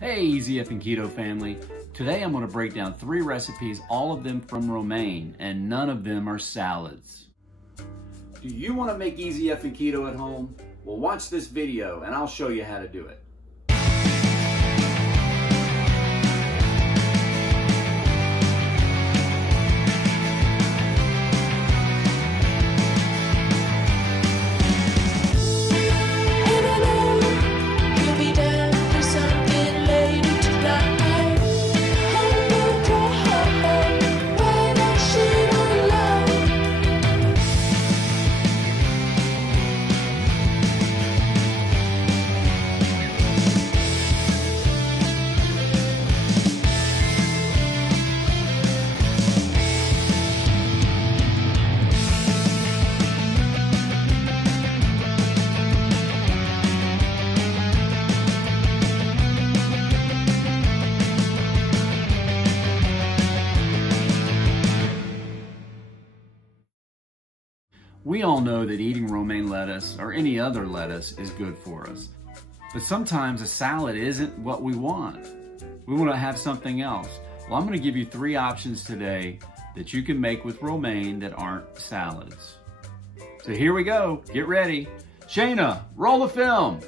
Hey, Easy Effing Keto family. Today I'm going to break down 3 recipes, all of them from Romaine, and none of them are salads. Do you want to make Easy Effing Keto at home? Well, watch this video and I'll show you how to do it. We all know that eating romaine lettuce or any other lettuce is good for us. But sometimes a salad isn't what we want. We want to have something else. Well, I'm going to give you 3 options today that you can make with romaine that aren't salads. So here we go. Get ready. Shayna, roll the film.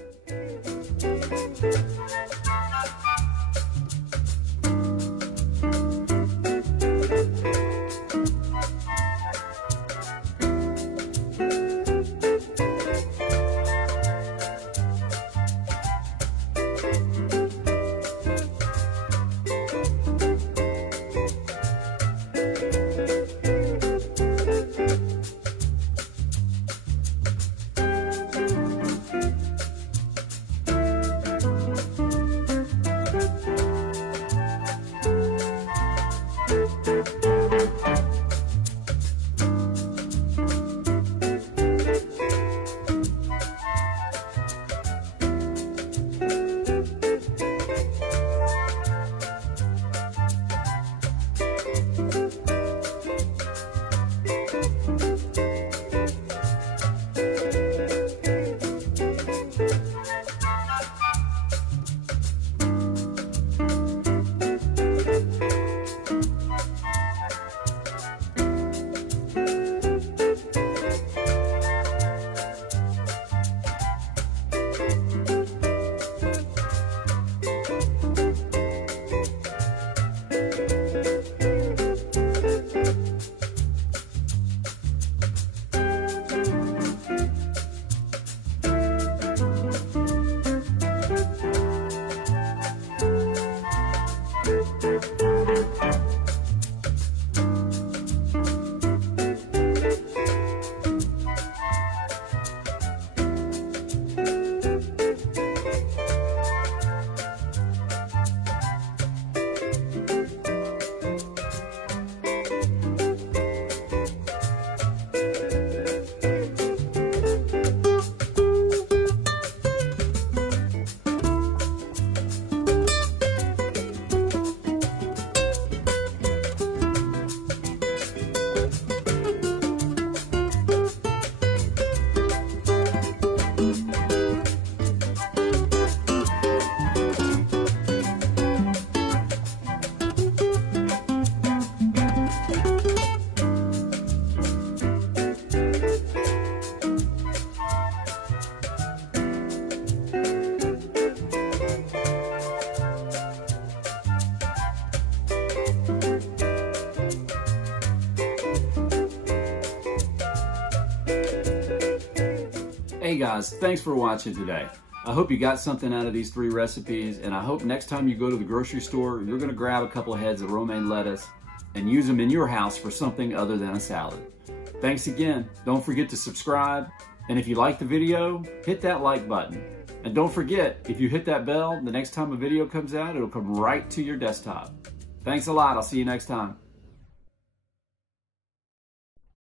Hey guys, thanks for watching today. I hope you got something out of these 3 recipes, and I hope next time you go to the grocery store, you're gonna grab a couple of heads of romaine lettuce and use them in your house for something other than a salad. Thanks again. Don't forget to subscribe, and if you like the video, hit that like button. And don't forget, if you hit that bell, the next time a video comes out, it'll come right to your desktop. Thanks a lot. I'll see you next time.